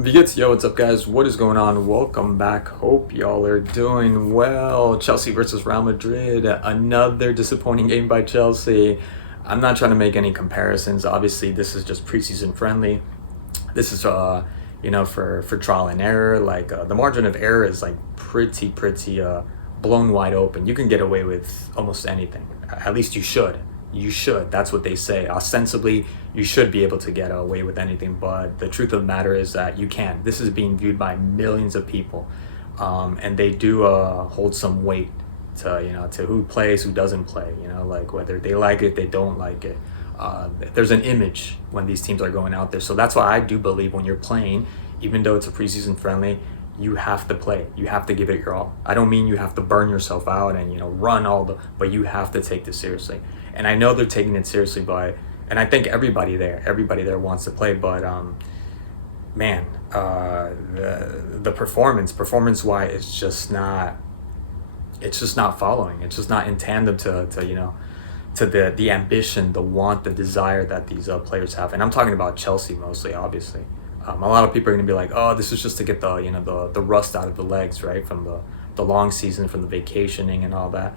Yo, what's up, guys? What is going on? Welcome back. Hope y'all are doing well. Chelsea versus Real Madrid. Another disappointing game by Chelsea. I'm not trying to make any comparisons. Obviously, this is just preseason friendly. This is, for trial and error. The margin of error is like pretty blown wide open. You can get away with almost anything. At least you should. You should. That's what they say. Ostensibly, you should be able to get away with anything, but the truth of the matter is that you can't. This is being viewed by millions of people, and they do hold some weight to to who plays, who doesn't play. Like whether they like it, they don't like it. There's an image when these teams are going out there, so that's why I do believe when you're playing, even though it's a preseason friendly, you have to play. You have to give it your all. I don't mean you have to burn yourself out and run but you have to take this seriously. And I know they're taking it seriously, and I think everybody there wants to play, but man, the performance wise, it's just not following. It's just not in tandem to the ambition, the want, the desire that these players have. And I'm talking about Chelsea mostly, obviously. A lot of people are going to be like, "Oh, this is just to get the rust out of the legs, right, from the long season, from the vacationing and all that."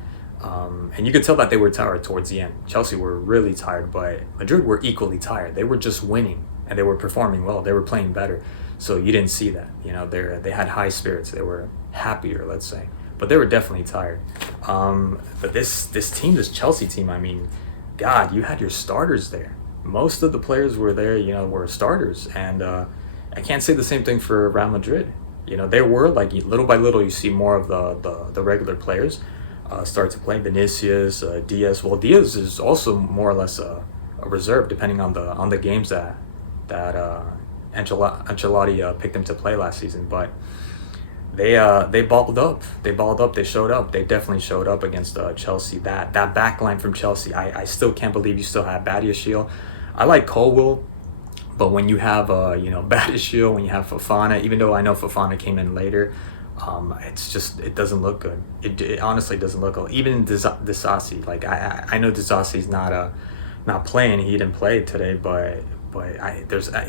And you could tell that they were tired towards the end. Chelsea were really tired, but Madrid were equally tired. They were just winning and they were performing well. They were playing better, so you didn't see that. They had high spirits. They were happier, let's say, but they were definitely tired. But this team, this Chelsea team, I mean, God, you had your starters there. Most of the players were there, were starters, and I can't say the same thing for Real Madrid. They were like little by little, you see more of the regular players start to play. Vinicius, Diaz. Well, Diaz is also more or less a reserve, depending on the games that Ancelotti picked him to play last season. But they balled up. They balled up. They showed up. They definitely showed up against Chelsea. That back line from Chelsea, I still can't believe you still have Badiashile. I like Colwill, but when you have Badiashile, when you have Fofana, even though I know Fofana came in later, it doesn't look good. It honestly doesn't look good. Even Disasi, like I know Disasi's not playing. He didn't play today, but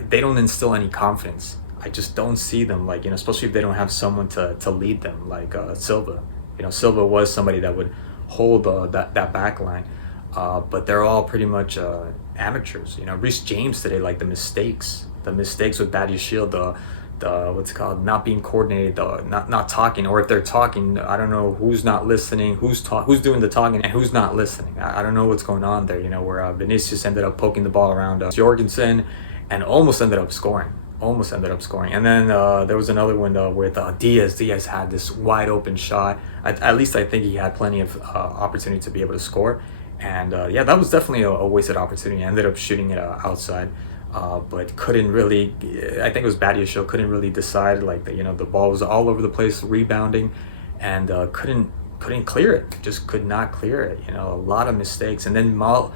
they don't instill any confidence. I just don't see them, like, especially if they don't have someone to lead them, like Silva. Silva was somebody that would hold that back line, but they're all pretty much amateurs. Reece James today, like the mistakes with Badiashile, the what's it called, not being coordinated, the not talking, or if they're talking, I don't know who's not listening, who's doing the talking and who's not listening. I don't know what's going on there. Where Vinicius ended up poking the ball around Jorgensen and almost ended up scoring. And then there was another window with Diaz. Diaz had this wide open shot. At least I think he had plenty of opportunity to be able to score. And yeah, that was definitely a wasted opportunity. I ended up shooting it outside, but couldn't really. I think it was Badiashile couldn't really decide. Like the ball was all over the place, rebounding, and couldn't clear it. Just could not clear it. A lot of mistakes. And then Malo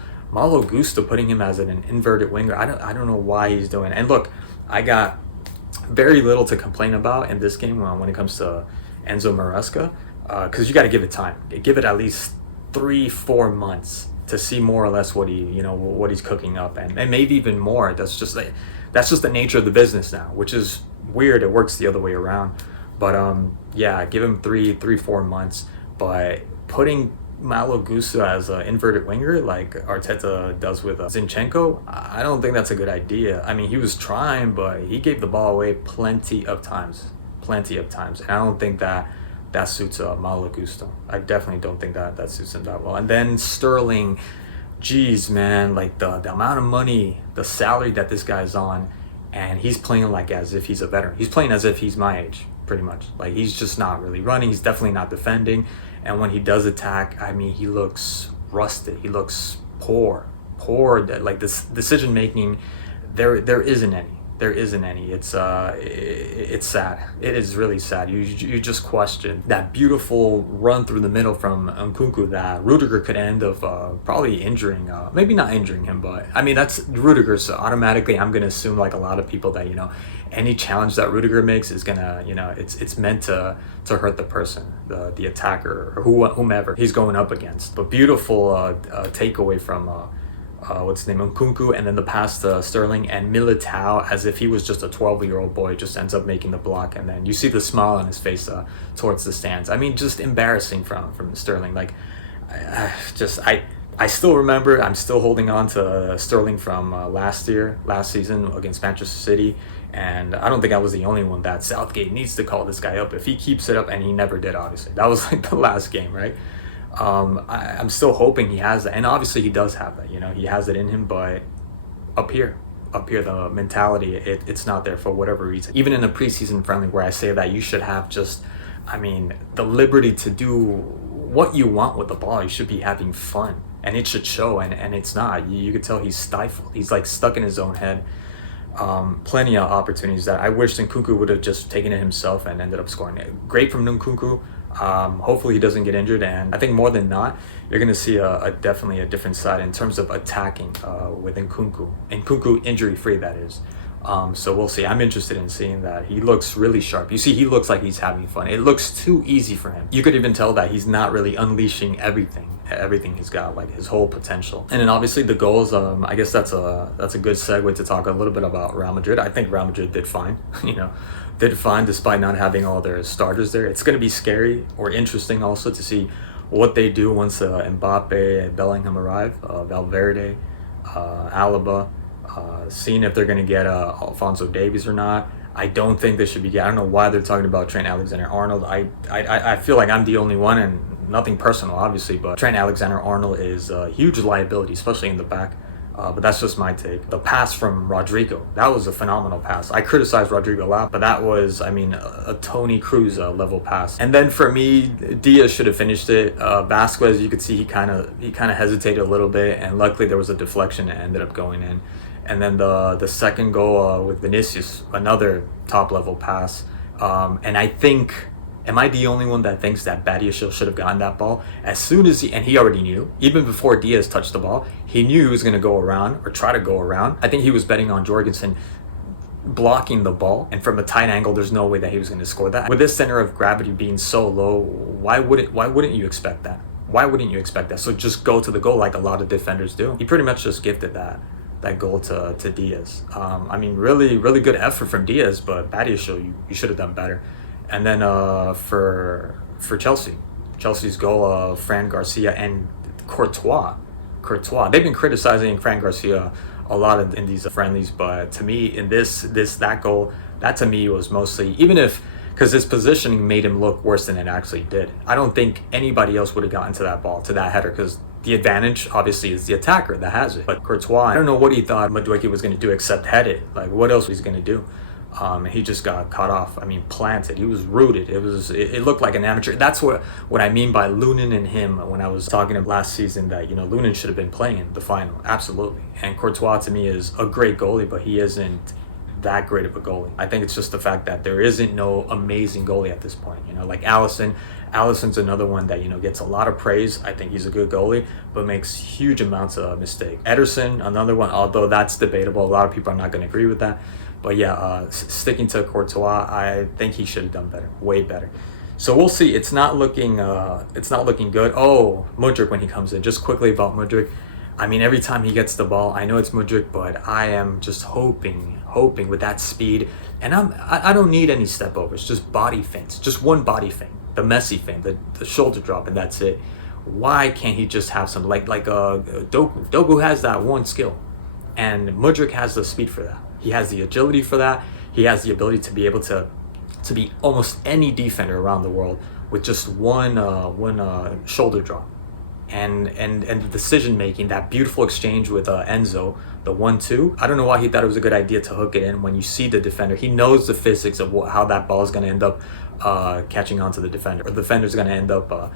Gusto putting him as an inverted winger. I don't know why he's doing it. And look, I got very little to complain about in this game when it comes to Enzo Maresca, because you got to give it time. Give it at least 3-4 months to see more or less what he's cooking up, and maybe even more. That's just the nature of the business now, which is weird. It works the other way around, but yeah, give him 3-4 months. But putting Malo Gusto as an inverted winger like Arteta does with Zinchenko, I don't think that's a good idea. I mean, he was trying, but he gave the ball away plenty of times, and I don't think that suits Malo Gusto. I definitely don't think that suits him that well. And then Sterling, geez, man, like the amount of money, the salary that this guy's on, and he's playing like as if he's a veteran. He's playing as if he's my age, pretty much. Like, he's just not really running. He's definitely not defending. And when he does attack, I mean, he looks rusted. He looks poor. Like, this decision making, there isn't any. It's sad. It is really sad. You just question that beautiful run through the middle from Nkunku that Rudiger could end up probably injuring. Maybe not injuring him, but I mean, that's Rudiger. So automatically, I'm gonna assume, like a lot of people, that any challenge that Rudiger makes is gonna it's meant to hurt the person, the attacker, or whomever he's going up against. But beautiful takeaway from what's his name, Nkunku, and then the pass to Sterling, and Militao, as if he was just a 12-year-old boy, just ends up making the block, and then you see the smile on his face towards the stands. I mean, just embarrassing from Sterling. Like, I still remember. I'm still holding on to Sterling from last season against Manchester City, and I don't think I was the only one that Southgate needs to call this guy up. If he keeps it up, and he never did, obviously. That was like the last game, right? I'm still hoping he has that, and obviously he does have that. You know, he has it in him, but up here, the mentality, it's not there for whatever reason. Even in a preseason friendly, where I say that you should have just, I mean, the liberty to do what you want with the ball. You should be having fun, and it should show. And it's not. You could tell he's stifled. He's like stuck in his own head. Plenty of opportunities that I wish Nkunku would have just taken it himself and ended up scoring it. Great from Nkunku. Hopefully he doesn't get injured, and I think more than not, you're going to see definitely a different side in terms of attacking with Nkunku injury-free, that is. So we'll see. I'm interested in seeing that. He looks really sharp. You see, he looks like he's having fun. It looks too easy for him. You could even tell that he's not really unleashing everything he's got, like his whole potential. And then obviously the goals, I guess that's a good segue to talk a little bit about Real Madrid. I think Real Madrid did fine, did fine despite not having all their starters there. It's going to be scary or interesting also to see what they do once Mbappe and Bellingham arrive, Valverde, Alaba, seeing if they're going to get Alphonso Davies or not. I don't think they should be. I don't know why they're talking about Trent Alexander-Arnold. I feel like I'm the only one, and nothing personal, obviously, but Trent Alexander-Arnold is a huge liability, especially in the back. But that's just my take. The pass from Rodrigo, that was a phenomenal pass. I criticized Rodrigo a lot, but that was, I mean, a Toni Kroos level pass. And then for me, Diaz should have finished it. Vasquez, you could see he kind of hesitated a little bit, and luckily there was a deflection that ended up going in. And then the second goal with Vinicius, another top level pass. And I think, am I the only one that thinks that Badiashile should have gotten that ball? As soon as he already knew, even before Diaz touched the ball, he knew he was going to go around or try to go around. I think he was betting on Jorgensen blocking the ball, and from a tight angle, there's no way that he was going to score that. With this center of gravity being so low, why wouldn't you expect that? Why wouldn't you expect that? So just go to the goal like a lot of defenders do. He pretty much just gifted that goal to Diaz. I mean, really, really good effort from Diaz, but Badiashile, you should have done better. And then for Chelsea's goal, Fran Garcia and Courtois. They've been criticizing Fran Garcia a lot in these friendlies, but to me, in that goal, that to me was mostly, because his positioning made him look worse than it actually did. I don't think anybody else would have gotten to that ball, to that header, because the advantage, obviously, is the attacker that has it. But Courtois, I don't know what he thought Madueke was going to do except head it. Like, what else was he going to do? And he just got caught off. I mean, planted. He was rooted. It looked like an amateur. That's what I mean by Lunin and him when I was talking about last season that, Lunin should have been playing the final. Absolutely. And Courtois, to me, is a great goalie, but he isn't that great of a goalie. I think it's just the fact that there isn't no amazing goalie at this point. Like Alisson's another one that gets a lot of praise. I think he's a good goalie, but makes huge amounts of mistakes. Ederson, another one, although that's debatable. A lot of people are not going to agree with that. But yeah, sticking to Courtois, I think he should have done better, way better. So we'll see. It's not looking good. Oh, Mudryk when he comes in. Just quickly about Mudryk. I mean, every time he gets the ball, I know it's Mudryk, but I am just hoping with that speed. And I don't need any step overs, just body feints, just one body feint, the Messi feint, the shoulder drop, and that's it. Why can't he just have some like Doku? Doku has that one skill, and Mudryk has the speed for that. He has the agility for that. He has the ability to be able to beat almost any defender around the world with just one shoulder drop. And the decision making, that beautiful exchange with Enzo, the 1-2. I don't know why he thought it was a good idea to hook it in when you see the defender. He knows the physics of how that ball is going to end up catching onto the defender, or the defender's going to end up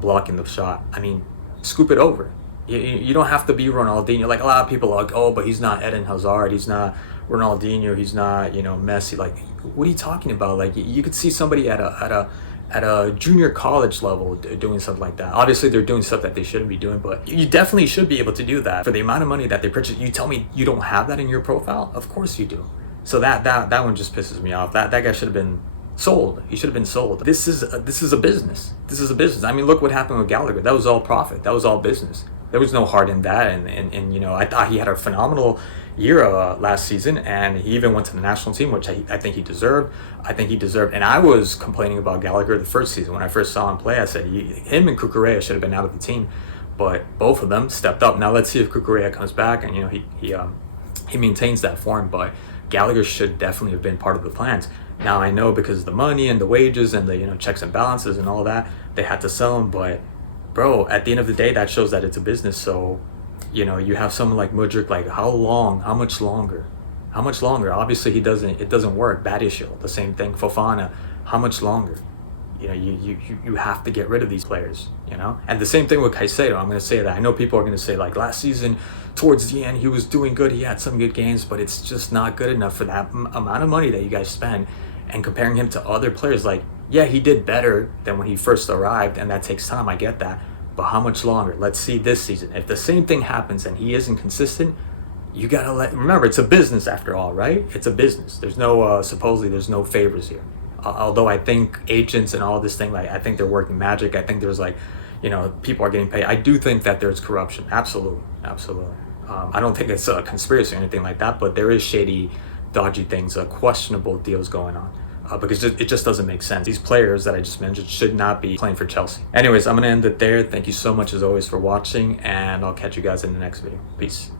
blocking the shot. I mean, scoop it over. You don't have to be Ronaldinho. Like, a lot of people are like, oh, but he's not Eden Hazard, he's not Ronaldinho, he's not Messi. Like, what are you talking about? Like, you could see somebody at a junior college level doing something like that. Obviously, they're doing stuff that they shouldn't be doing, but you definitely should be able to do that for the amount of money that they purchase. You tell me you don't have that in your profile? Of course you do. So that one just pisses me off. That guy should have been sold. He should have been sold. This is a business. I mean, look what happened with Gallagher. That was all profit. That was all business. There was no heart in that, and you know, I thought he had a phenomenal year last season, and he even went to the national team, which I think he deserved. And I was complaining about Gallagher the first season when I first saw him play. I said him and Cucurella should have been out of the team, but both of them stepped up. Now let's see if Cucurella comes back and, you know, he maintains that form, but Gallagher should definitely have been part of the plans. Now I know because of the money and the wages and the, you know, checks and balances and all that, they had to sell him, but bro, at the end of the day, that shows that it's a business. So, you know, you have someone like Mudryk, like how much longer? Obviously it doesn't work. Badiashile, the same thing. Fofana, how much longer? You know, you have to get rid of these players, you know? And the same thing with Caicedo. I'm going to say that. I know people are going to say, like, last season, towards the end, he was doing good. He had some good games, but it's just not good enough for that amount of money that you guys spend. And comparing him to other players, like, yeah, he did better than when he first arrived, and that takes time. I get that. But how much longer? Let's see this season. If the same thing happens and he isn't consistent, you got to remember, it's a business after all, right? It's a business. There's no, supposedly there's no favors here. Although I think agents and all this thing, like, I think they're working magic. I think there's, like, you know, people are getting paid. I do think that there's corruption. Absolutely. I don't think it's a conspiracy or anything like that, but there is shady, dodgy things, questionable deals going on. Because it just doesn't make sense. These players that I just mentioned should not be playing for Chelsea. Anyways, I'm going to end it there. Thank you so much as always for watching, and I'll catch you guys in the next video. Peace.